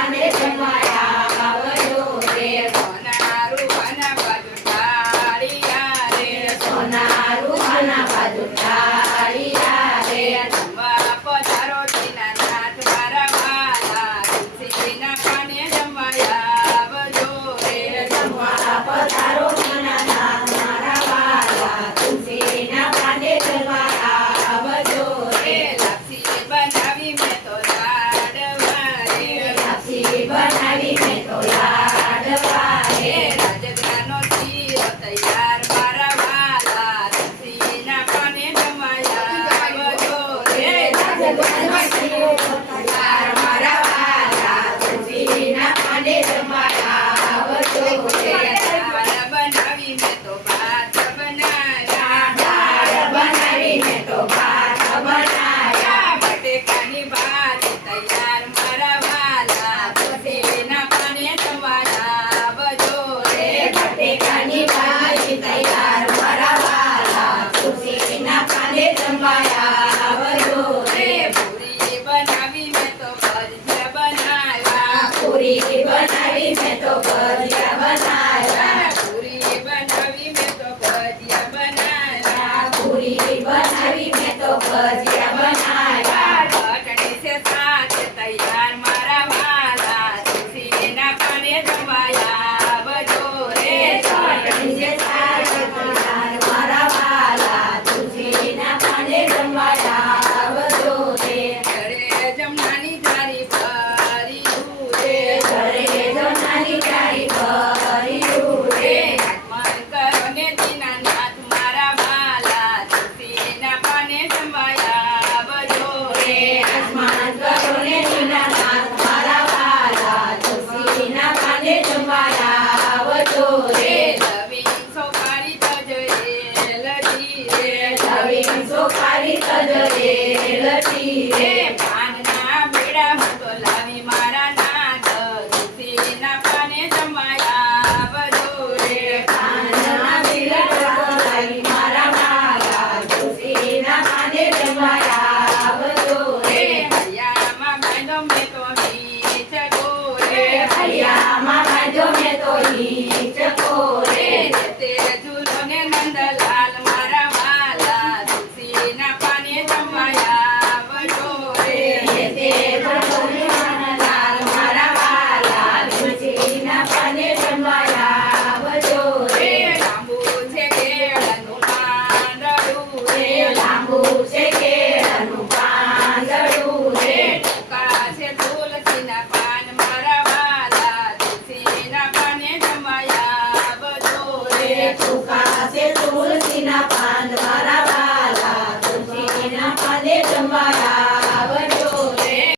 I live in my Молодец. સોખારી સજરે લટી રે પાનના મેળા હું તો લાવી મારા નાદ દુધીના પાને જમાયા બધો રે પાનના મેળા લાવી મારા નાગા દુધીના પાને જમાયા બધો રે હરિયામાં બાંધો મેં તો નીચ ગોરે હરિયામાં બાંધો મેં તો નીચ ગોરે તે જુલો ને નંદલા